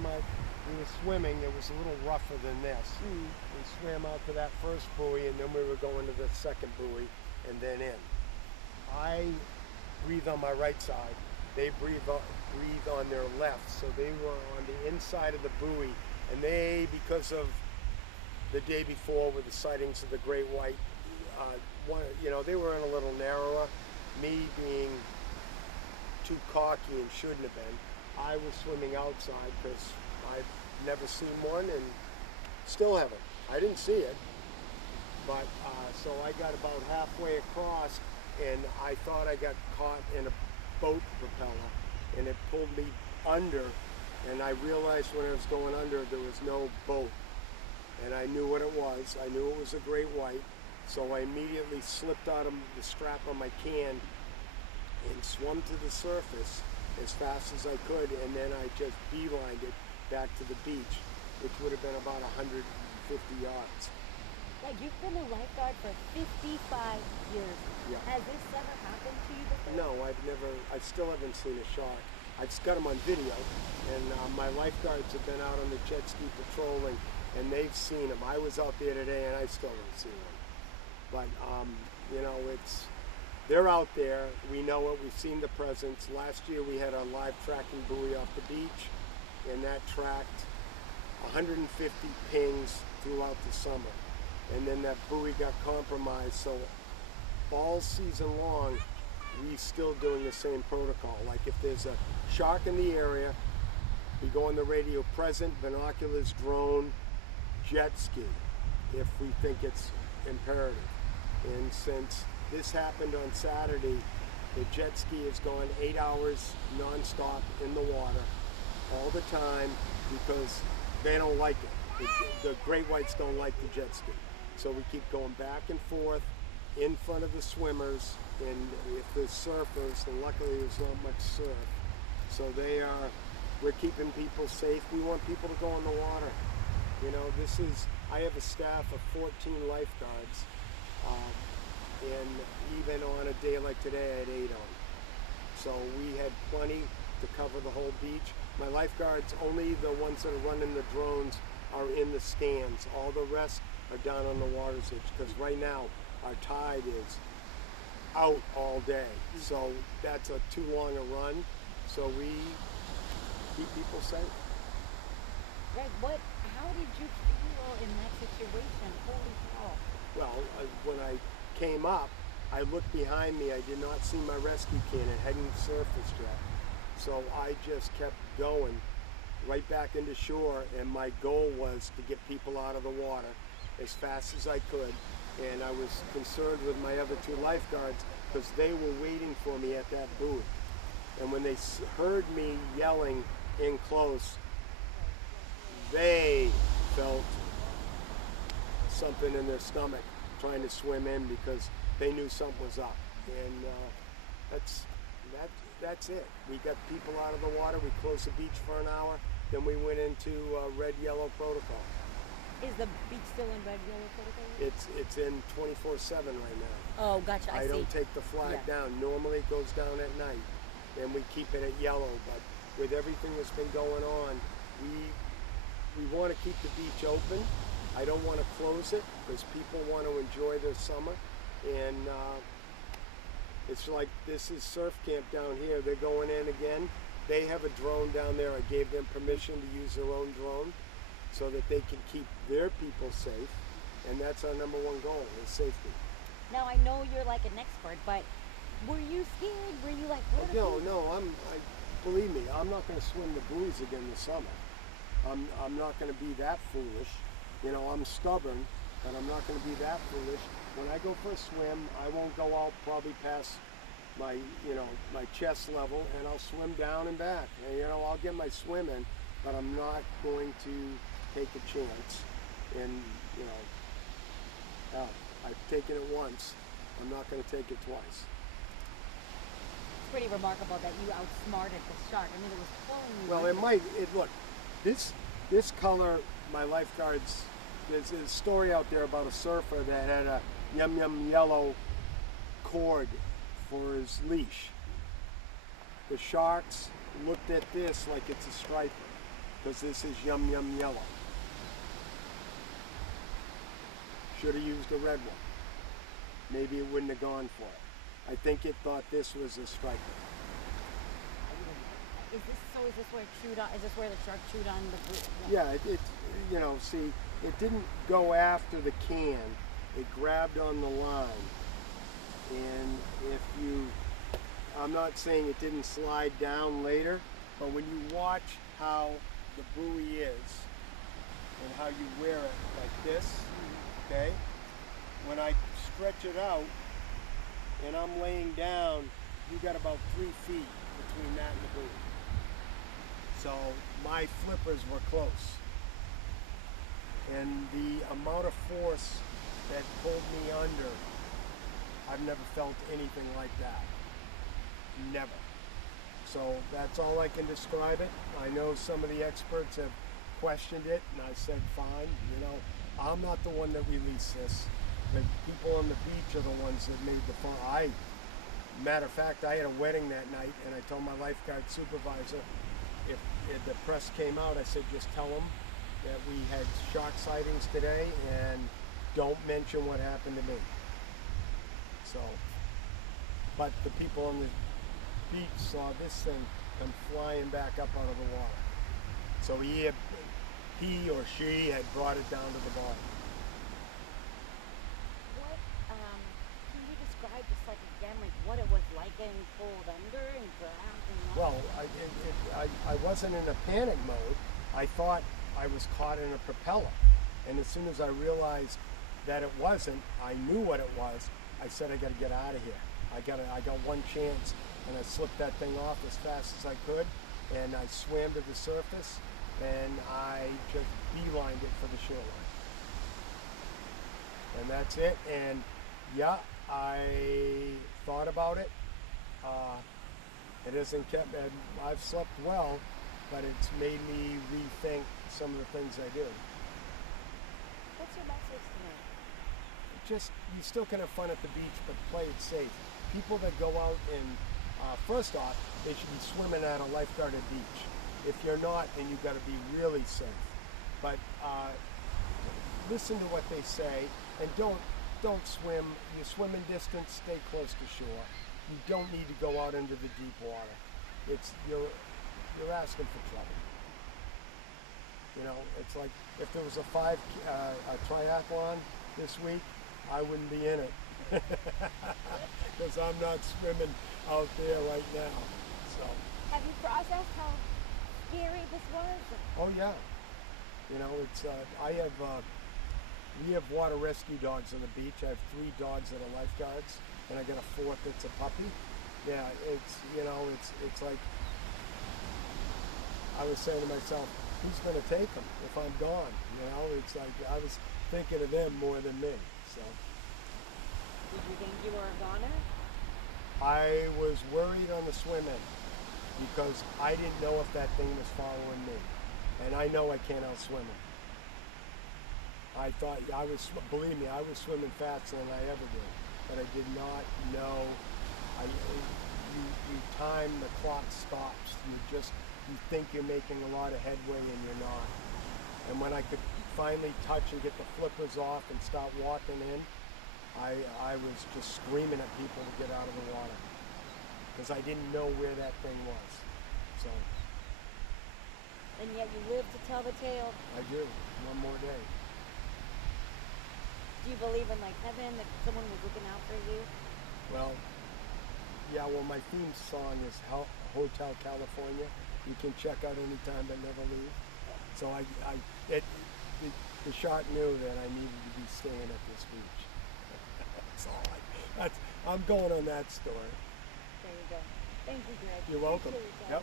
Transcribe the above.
we were swimming. It was a little rougher than this. We swam out to that first buoy, and then we were going to the second buoy, and then in. I breathe on my right side. They breathe on their left, so they were on the inside of the buoy, and they, because of the day before with the sightings of the great white, they were in a little narrower. Me being too cocky and shouldn't have been, I was swimming outside because I've never seen one and still haven't. I didn't see it, but so I got about halfway across, and I thought I got caught in a boat propeller, and it pulled me under, and I realized when I was going under there was no boat, and I knew what it was. I knew it was a great white, so I immediately slipped out of the strap on my can and swum to the surface as fast as I could, and then I just beelined it back to the beach, which would have been about 150 yards. Like, you've been a lifeguard for 55 years. Yeah. Has this ever happened to you before? No, I still haven't seen a shark. I've got them on video, and my lifeguards have been out on the jet ski patrolling, and they've seen them. I was out there today, and I still haven't seen one. But, they're out there. We know it. We've seen the presence. Last year we had a live tracking buoy off the beach, and that tracked 150 pings throughout the summer. And then that buoy got compromised, so all season long we still doing the same protocol. Like, if there's a shark in the area, we go on the radio: present, binoculars, drone, jet ski, if we think it's imperative. And since this happened on Saturday, the jet ski has gone 8 hours non-stop in the water all the time because they don't like it. The great whites don't like the jet ski. So we keep going back and forth in front of the swimmers, and if there's surfers, and luckily there's not much surf, so we're keeping people safe. We want people to go in the water. I have a staff of 14 lifeguards, and even on a day like today I had 8 on. So we had plenty to cover the whole beach. My lifeguards, only the ones that are running the drones, are in the stands. All the rest are down on the water's edge, because right now our tide is out all day, so that's too long a run, so we keep people safe. Greg, how did you feel in that situation? Holy cow. Well, when I came up, I looked behind me. I did not see my rescue can. It hadn't surfaced yet, so I just kept going right back into shore, and my goal was to get people out of the water as fast as I could. And I was concerned with my other two lifeguards because they were waiting for me at that buoy. And when they heard me yelling in close, they felt something in their stomach trying to swim in because they knew something was up. And that's it. We got people out of the water. We closed the beach for an hour. Then we went into red-yellow protocol. Is the beach still in red-yellow protocol? It's in 24/7 right now. Oh, gotcha. I see. don't take the flag down. Normally it goes down at night, and we keep it at yellow. But with everything that's been going on, we want to keep the beach open. I don't want to close it because people want to enjoy their summer. And it's like, this is surf camp down here. They're going in again. They have a drone down there. I gave them permission to use their own drone so that they can keep their people safe. And that's our number one goal, is safety. Now, I know you're like an expert, but were you scared? Were you like, what? No, believe me, I'm not going to swim the buoys again this summer. I'm not going to be that foolish. I'm stubborn, but I'm not going to be that foolish. When I go for a swim, I won't go out probably past my chest level, and I'll swim down and back. And, I'll get my swim in, but I'm not going to take a chance. And, I've taken it once. I'm not going to take it twice. It's pretty remarkable that you outsmarted the shark. I mean, it was pulling you. Well, look, this color, my lifeguards, there's a story out there about a surfer that had a yum yellow cord for his leash. The sharks looked at this like it's a striper. because this is yum yum yellow. Should have used a red one. Maybe it wouldn't have gone for it. I think it thought this was a striker. Is this where it chewed on? Is this where the shark chewed on the blue? Yeah, it you know, see, it didn't go after the can. It grabbed on the line. And if you, I'm not saying it didn't slide down later, but when you watch how the buoy is and how you wear it like this, okay? When I stretch it out and I'm laying down, you got about 3 feet between that and the buoy. So my flippers were close. And the amount of force that pulled me under, I've never felt anything like that. Never. So that's all I can describe it. I know some of the experts have questioned it, and I said, fine, you know, I'm not the one that released this. The people on the beach are the ones that made the fun. Matter of fact, I had a wedding that night, and I told my lifeguard supervisor, if the press came out, I said, just tell them that we had shark sightings today, and don't mention what happened to me. So, but the people on the beach saw this thing come flying back up out of the water. So he or she had brought it down to the bottom. What, can you describe just like again, like what it was like getting pulled under and grabbed and all? Well, I wasn't in a panic mode. I thought I was caught in a propeller. And as soon as I realized that it wasn't, I knew what it was. I said, I gotta get out of here. I got one chance, and I slipped that thing off as fast as I could, and I swam to the surface, and I just beelined it for the shoreline. And that's it. And yeah, I thought about it. It hasn't kept, I've slept well, but it's made me rethink some of the things I do. What's your message tonight? Just, you still can have fun at the beach, but play it safe. People that go out and, first off, they should be swimming at a lifeguarded beach. If you're not, then you've got to be really safe. But listen to what they say, and don't swim. You swim in distance, stay close to shore. You don't need to go out into the deep water. You're asking for trouble. You know, it's like if there was a triathlon this week, I wouldn't be in it because I'm not swimming out there right now. So. Have you processed how scary this was? Oh yeah. You know, it's we have water rescue dogs on the beach. I have 3 dogs that are lifeguards, and I got a 4th that's a puppy. Yeah, it's, you know, it's like I was saying to myself, who's going to take them if I'm gone? You know, it's like I was thinking of them more than me. So. Did you think you were a goner? I was worried on the swim end because I didn't know if that thing was following me, and I know I can't outswim it. I thought believe me, I was swimming faster than I ever did, but I did not know. You time, the clock stops. You think you're making a lot of headway and you're not. And when I could finally touch and get the flippers off and start walking in, I was just screaming at people to get out of the water because I didn't know where that thing was. So. And yet you live to tell the tale. I do. One more day. Do you believe in like heaven, that someone was looking out for you? Well, yeah, well my theme song is Hotel California. You can check out anytime but never leave. So the shark knew that I needed to be staying at this beach. I'm going on that story. There you go. Thank you, Greg. You're welcome. Appreciate it, guys. Yep.